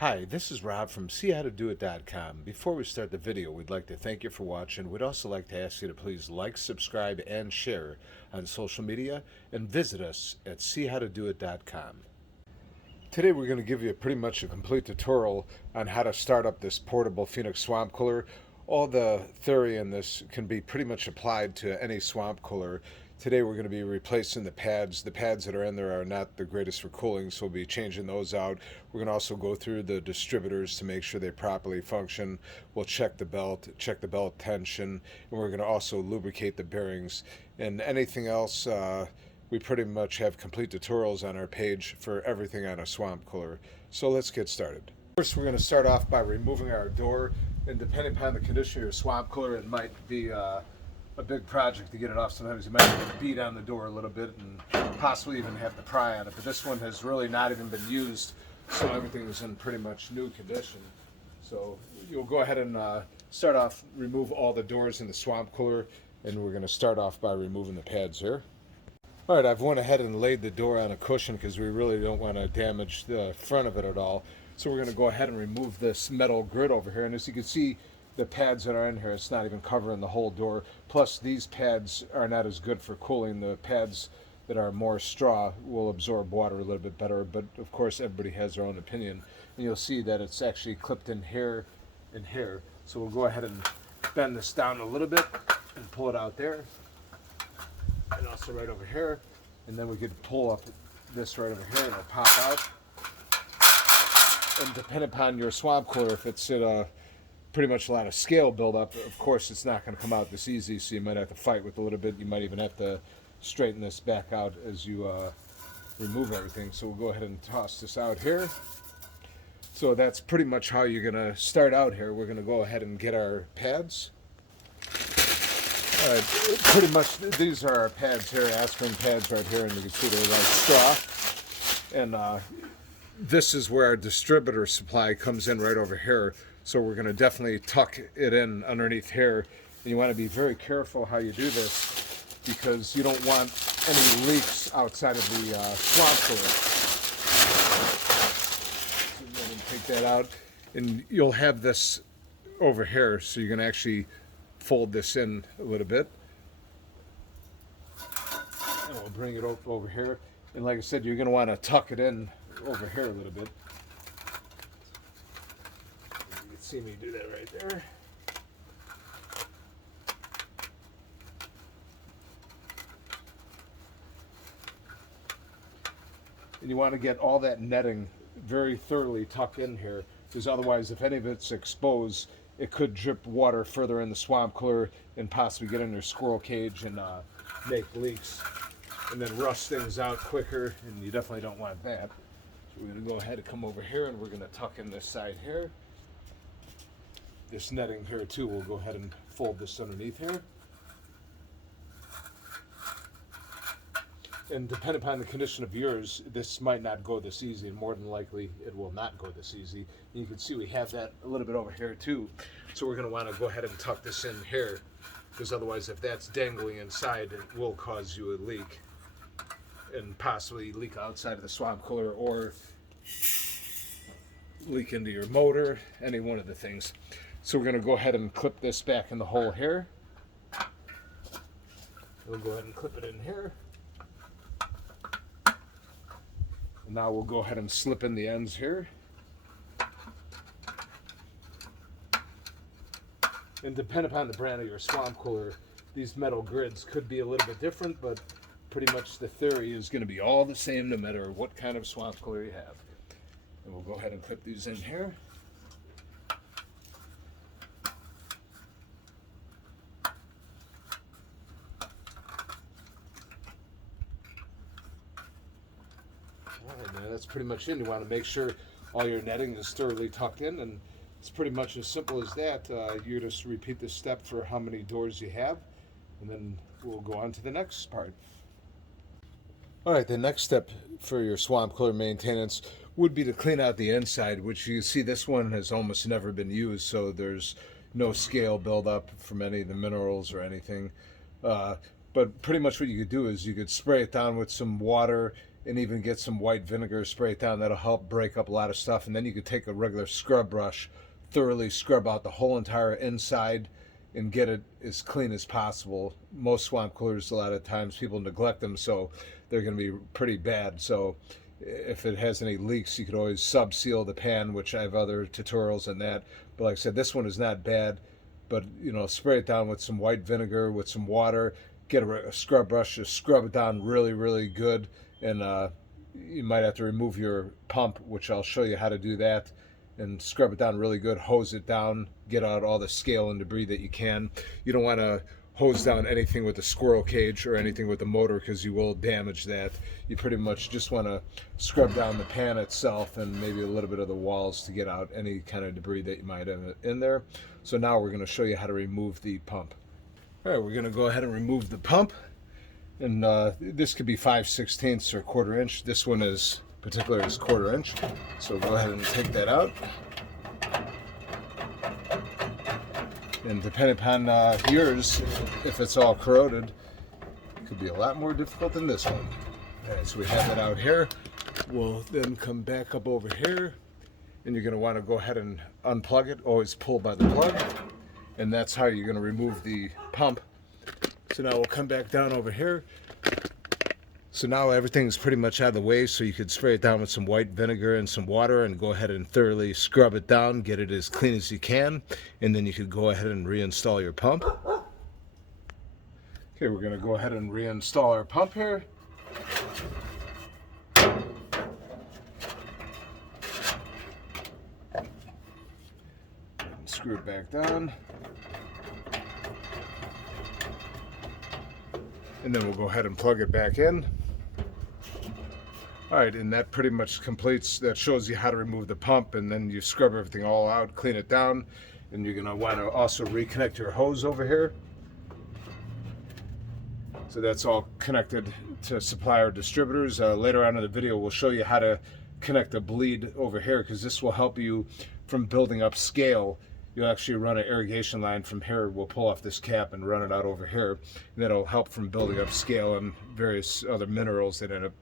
Hi, this is Rob from SeeHowToDoIt.com. Before we start the video, we'd like to thank you for watching. We'd also like to ask you to please like, subscribe, and share on social media, and visit us at SeeHowToDoIt.com. Today we're going to give you pretty much a complete tutorial on how to start up this portable Phoenix swamp cooler. All the theory in this can be pretty much applied to any swamp cooler. Today we're going to be replacing the pads. The pads that are in there are not the greatest for cooling, so we'll be changing those out. We're going to also go through the distributors to make sure they properly function. We'll check the belt tension, and we're going to also lubricate the bearings. And anything else, we pretty much have complete tutorials on our page for everything on a swamp cooler. So let's get started. First, we're going to start off by removing our door, and depending upon the condition of your swamp cooler, it might be a big project to get it off. Sometimes you might have to beat on the door a little bit and possibly even have to pry on it, but this one has really not even been used, so everything is in pretty much new condition. So you'll go ahead and start off, remove all the doors in the swamp cooler, and we're going to start off by removing the pads here. Alright, I've went ahead and laid the door on a cushion because we really don't want to damage the front of it at all. So we're going to go ahead and remove this metal grid over here, and as you can see, the pads that are in here, it's not even covering the whole door. Plus, these pads are not as good for cooling. The pads that are more straw will absorb water a little bit better, but of course everybody has their own opinion. And you'll see that it's actually clipped in here and here. So we'll go ahead and bend this down a little bit and pull it out there. And also right over here. And then we could pull up this right over here and it'll pop out. And depending upon your swamp cooler, if it's at a pretty much a lot of scale buildup, of course it's not going to come out this easy, so you might have to fight with a little bit. You might even have to straighten this back out as you remove everything. So we'll go ahead and toss this out here. So that's pretty much how you're going to start out here. We're going to go ahead and get our pads. Pretty much these are our pads here, aspirin pads right here, and you can see they're like straw. And this is where our distributor supply comes in right over here. So we're going to definitely tuck it in underneath here. And you want to be very careful how you do this because you don't want any leaks outside of the swamp cooler. So go ahead and take that out. And you'll have this over here, so you're going to actually fold this in a little bit. And we'll bring it over here. And like I said, you're going to want to tuck it in over here a little bit. See me do that right there. And you want to get all that netting very thoroughly tucked in here, because otherwise if any of it's exposed, it could drip water further in the swamp cooler and possibly get in your squirrel cage and make leaks and then rust things out quicker, and you definitely don't want that. So we're going to go ahead and come over here and we're going to tuck in this side here. This netting here too, we'll go ahead and fold this underneath here. And depending upon the condition of yours, this might not go this easy, and more than likely it will not go this easy. And you can see we have that a little bit over here too. So we're going to want to go ahead and tuck this in here, because otherwise if that's dangling inside, it will cause you a leak and possibly leak outside of the swamp cooler or leak into your motor, any one of the things. So we're going to go ahead and clip this back in the hole here. We'll go ahead and clip it in here. And now we'll go ahead and slip in the ends here. And depending upon the brand of your swamp cooler, these metal grids could be a little bit different, but pretty much the theory is going to be all the same no matter what kind of swamp cooler you have. And we'll go ahead and clip these in here. That's pretty much it. You want to make sure all your netting is thoroughly tucked in, and it's pretty much as simple as that. You just repeat this step for how many doors you have, and then we'll go on to the next part. Alright, the next step for your swamp cooler maintenance would be to clean out the inside, which you see this one has almost never been used, so there's no scale buildup from any of the minerals or anything. But pretty much what you could do is you could spray it down with some water and even get some white vinegar, spray it down. That'll help break up a lot of stuff. And then you could take a regular scrub brush, thoroughly scrub out the whole entire inside and get it as clean as possible. Most swamp coolers, a lot of times people neglect them, so they're going to be pretty bad. So if it has any leaks, you could always sub-seal the pan, which I have other tutorials on that. But like I said, this one is not bad. But, you know, spray it down with some white vinegar, with some water, get a scrub brush, just scrub it down really, really good. And you might have to remove your pump, which I'll show you how to do that, and scrub it down really good, hose it down, get out all the scale and debris that you can. You don't want to hose down anything with the squirrel cage or anything with the motor, because you will damage that. You pretty much just want to scrub down the pan itself and maybe a little bit of the walls to get out any kind of debris that you might have in there. So now we're going to show you how to remove the pump. All right, we're going to go ahead and remove the pump. And this could be 5/16 or 1/4 inch. This one is particularly is 1/4 inch. So go ahead and take that out. And depending upon yours, if it's all corroded, it could be a lot more difficult than this one. All right, so we have it out here. We'll then come back up over here, and you're going to want to go ahead and unplug it. Always pull by the plug, and that's how you're going to remove the pump. So now we'll come back down over here. So now everything's pretty much out of the way, so you could spray it down with some white vinegar and some water and go ahead and thoroughly scrub it down, get it as clean as you can, and then you could go ahead and reinstall your pump. Okay, we're going to go ahead and reinstall our pump here. And screw it back down. And then we'll go ahead and plug it back in. All right, and that pretty much completes, that shows you how to remove the pump, and then you scrub everything all out, clean it down, and you're gonna wanna also reconnect your hose over here. So that's all connected to supplier distributors. Later on in the video, we'll show you how to connect a bleed over here, because this will help you from building up scale. You'll actually run an irrigation line from here. We'll pull off this cap and run it out over here. And that'll help from building up scale and various other minerals that end up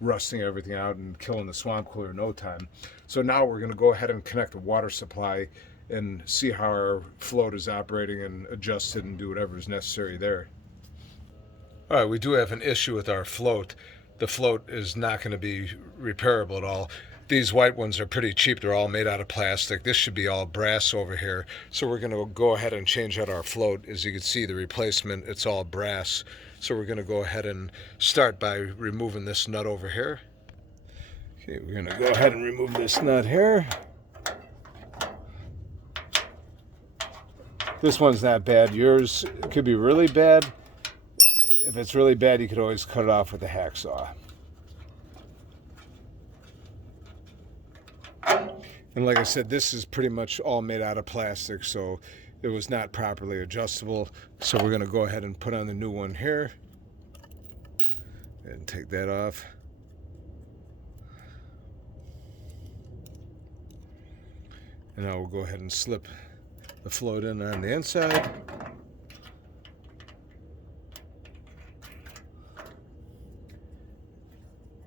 rusting everything out and killing the swamp cooler in no time. So now we're going to go ahead and connect the water supply and see how our float is operating and adjust it and do whatever is necessary there. All right, we do have an issue with our float. The float is not going to be repairable at all. These white ones are pretty cheap. They're all made out of plastic. This should be all brass over here. So we're going to go ahead and change out our float. As you can see, the replacement, it's all brass. So we're going to go ahead and start by removing this nut over here. Okay, we're going to go ahead and remove this nut here. This one's not bad. Yours could be really bad. If it's really bad, you could always cut it off with a hacksaw. And like I said, this is pretty much all made out of plastic, so it was not properly adjustable. So we're going to go ahead and put on the new one here. And take that off. And now we'll go ahead and slip the float in on the inside.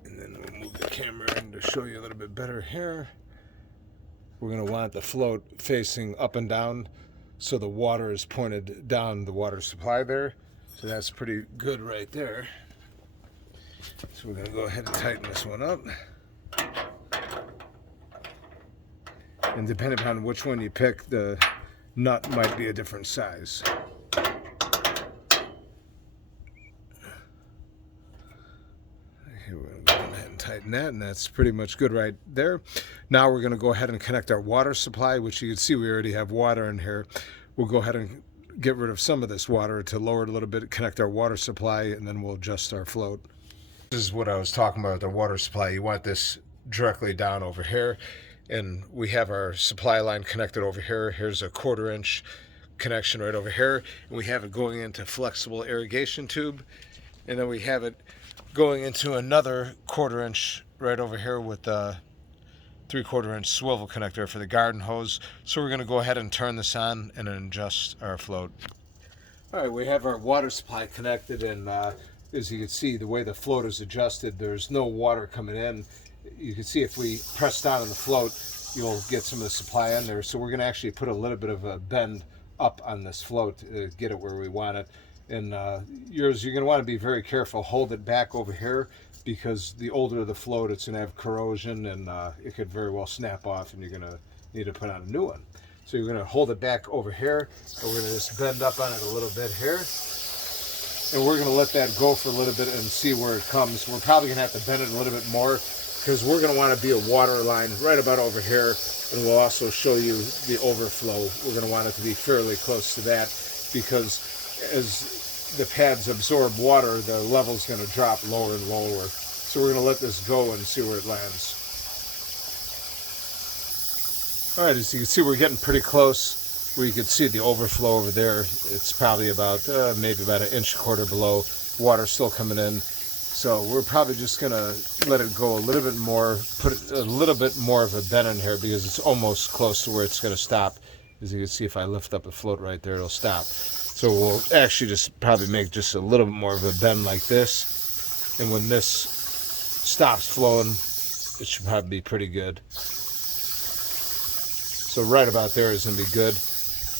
And then we'll move the camera in to show you a little bit better here. We're going to want the float facing up and down so the water is pointed down the water supply there. So that's pretty good right there. So we're going to go ahead and tighten this one up. And depending upon which one you pick, the nut might be a different size. Here we're going to go ahead and tighten that, and that's pretty much good right there. Now we're going to go ahead and connect our water supply, which you can see we already have water in here. We'll go ahead and get rid of some of this water to lower it a little bit, connect our water supply, and then we'll adjust our float. This is what I was talking about, the water supply. You want this directly down over here. And we have our supply line connected over here. Here's a 1/4 inch connection right over here. And we have it going into flexible irrigation tube. And then we have it going into another 1/4 inch right over here with a 3/4 inch swivel connector for the garden hose. So we're going to go ahead and turn this on and adjust our float. All right, we have our water supply connected, and as you can see, the way the float is adjusted, there's no water coming in. You can see if we press down on the float, you'll get some of the supply in there. So we're going to actually put a little bit of a bend up on this float to get it where we want it. And you're going to want to be very careful. Hold it back over here, because the older the float, it's going to have corrosion, and it could very well snap off, and you're going to need to put on a new one. So you're going to hold it back over here, and we're going to just bend up on it a little bit here. And we're going to let that go for a little bit and see where it comes. We're probably going to have to bend it a little bit more, because we're going to want to be a water line right about over here, and we'll also show you the overflow. We're going to want it to be fairly close to that, because as the pads absorb water, the level's going to drop lower and lower. So we're going to let this go and see where it lands. All right, as you can see, we're getting pretty close where you can see the overflow over there. It's probably about maybe about 1.25 inches below. Water still coming in. So we're probably just going to let it go a little bit more, put a little bit more of a bend in here, because it's almost close to where it's going to stop. As you can see, if I lift up the float right there, it'll stop. So we'll actually just probably make just a little bit more of a bend like this. And when this stops flowing, it should probably be pretty good. So right about there is going to be good.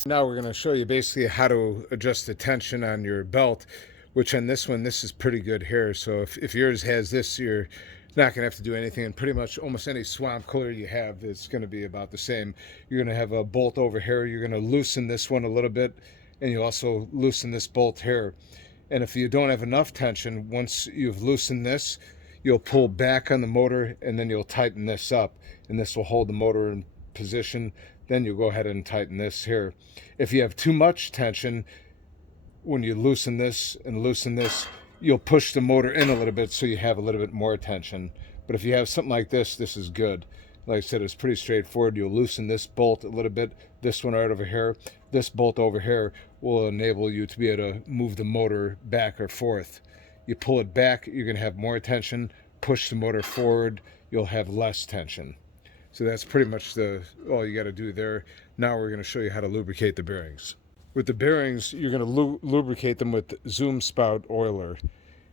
Now we're going to show you basically how to adjust the tension on your belt, which on this one, this is pretty good here. So if yours has this, you're not going to have to do anything. And pretty much almost any swamp cooler you have, it's going to be about the same. You're going to have a bolt over here. You're going to loosen this one a little bit, and you also loosen this bolt here. And if you don't have enough tension, once you've loosened this, you'll pull back on the motor, and then you'll tighten this up, and this will hold the motor in position. Then you'll go ahead and tighten this here. If you have too much tension, when you loosen this and loosen this, you'll push the motor in a little bit, so you have a little bit more tension. But if you have something like this, this is good. Like I said, it's pretty straightforward. You'll loosen this bolt a little bit, this one right over here. This bolt over here will enable you to be able to move the motor back or forth. You pull it back, you're going to have more tension. Push the motor forward, you'll have less tension. So that's pretty much all you got to do there. Now we're going to show you how to lubricate the bearings. With the bearings, you're going to lubricate them with Zoom Spout Oiler.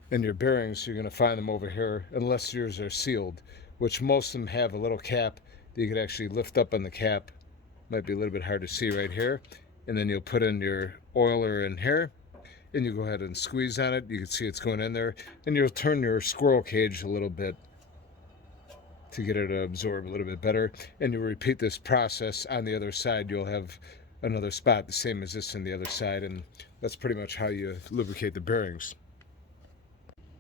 And your bearings, you're going to find them over here, unless yours are sealed, which most of them have a little cap that you can actually lift up on the cap. Might be a little bit hard to see right here. And then you'll put in your oiler in here, and you go ahead and squeeze on it. You can see it's going in there. And you'll turn your squirrel cage a little bit to get it to absorb a little bit better. And you repeat this process on the other side. You'll have another spot the same as this on the other side, and that's pretty much how you lubricate the bearings.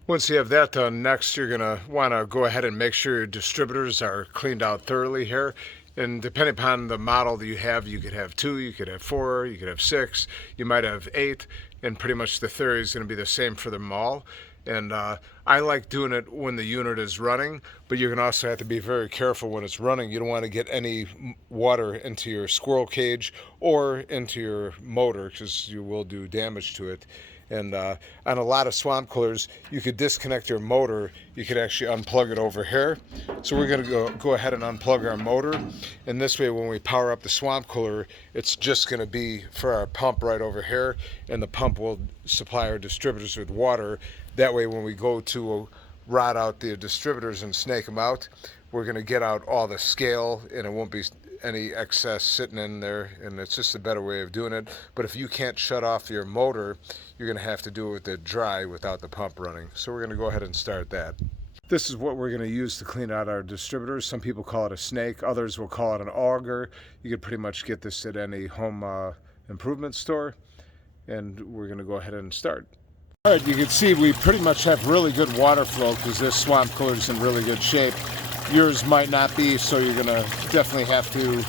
Once you have that done, next you're going to want to go ahead and make sure your distributors are cleaned out thoroughly here. And depending upon the model that you could have 2, you could have 4, you could have 6, you might have 8, and pretty much the theory is going to be the same for them all. And I like doing it when the unit is running, but you're going to also have to be very careful when it's running. You don't want to get any water into your squirrel cage or into your motor, because you will do damage to it. And on a lot of swamp coolers, you could disconnect your motor. You could actually unplug it over here. So we're going to go ahead and unplug our motor. And this way, when we power up the swamp cooler, it's just going to be for our pump right over here. And the pump will supply our distributors with water. That way, when we go to rot out the distributors and snake them out, we're going to get out all the scale, and it won't be any excess sitting in there, and it's just a better way of doing it. But if you can't shut off your motor, you're going to have to do it with it dry without the pump running. So we're going to go ahead and start that. This is what we're going to use to clean out our distributors. Some people call it a snake, others will call it an auger. You can pretty much get this at any home improvement store, and we're going to go ahead and start. All right, you can see we pretty much have really good water flow because this swamp cooler is in really good shape. Yours might not be, so you're going to definitely have to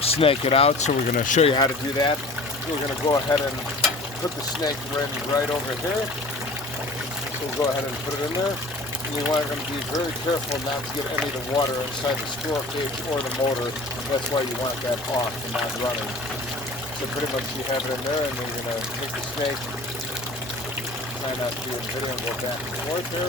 snake it out. So we're going to show you how to do that. We're going to go ahead and put the snake right over here. So we'll go ahead and put it in there. We want to be very careful not to get any of the water inside the squirrel cage or the motor. That's why you want that off and not running. So pretty much you have it in there, and then you're going to take the snake. Try not to do a video and go back and forth here.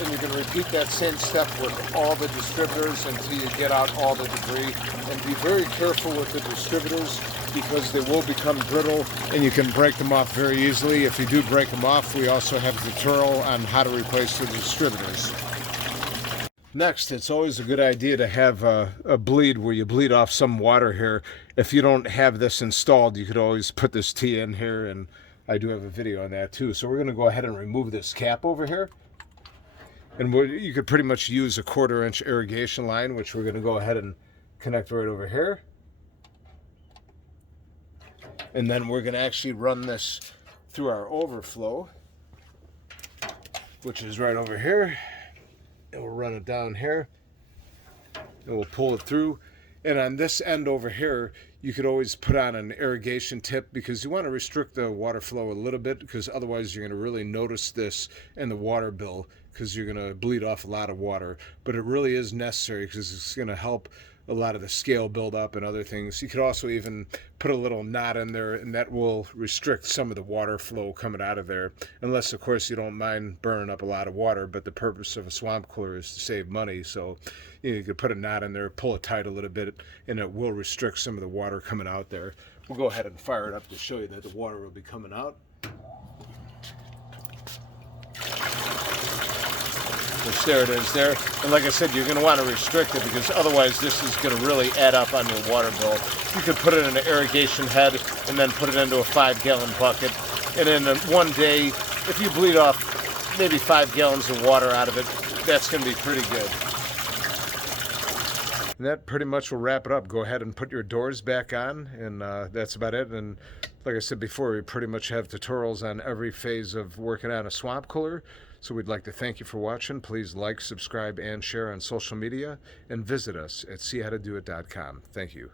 and you're going to repeat that same step with all the distributors until you get out all the debris. And be very careful with the distributors because they will become brittle and you can break them off very easily. If you do break them off, we also have a tutorial on how to replace the distributors. Next, it's always a good idea to have a bleed where you bleed off some water here. If you don't have this installed, you could always put this T in here, and I do have a video on that too. So we're going to go ahead and remove this cap over here. And you could pretty much use a 1/4 inch irrigation line, which we're going to go ahead and connect right over here. And then we're going to actually run this through our overflow, which is right over here. And we'll run it down here. And we'll pull it through. And on this end over here, you could always put on an irrigation tip because you want to restrict the water flow a little bit, because otherwise you're going to really notice this in the water bill because you're going to bleed off a lot of water. But it really is necessary because it's going to help a lot of the scale build up and other things. You could also even put a little knot in there, and that will restrict some of the water flow coming out of there, unless of course you don't mind burning up a lot of water. But the purpose of a swamp cooler is to save money, so you could put a knot in there, pull it tight a little bit, and it will restrict some of the water coming out there. We'll go ahead and fire it up to show you that the water will be coming out. Which there it is there. And like I said, you're going to want to restrict it because otherwise this is going to really add up on your water bill. You could put it in an irrigation head and then put it into a 5-gallon bucket. And in one day, if you bleed off maybe 5 gallons of water out of it, that's going to be pretty good. And that pretty much will wrap it up. Go ahead and put your doors back on, and that's about it. And like I said before, we pretty much have tutorials on every phase of working on a swamp cooler. So we'd like to thank you for watching. Please like, subscribe, and share on social media, and visit us at seehowtodoit.com. Thank you.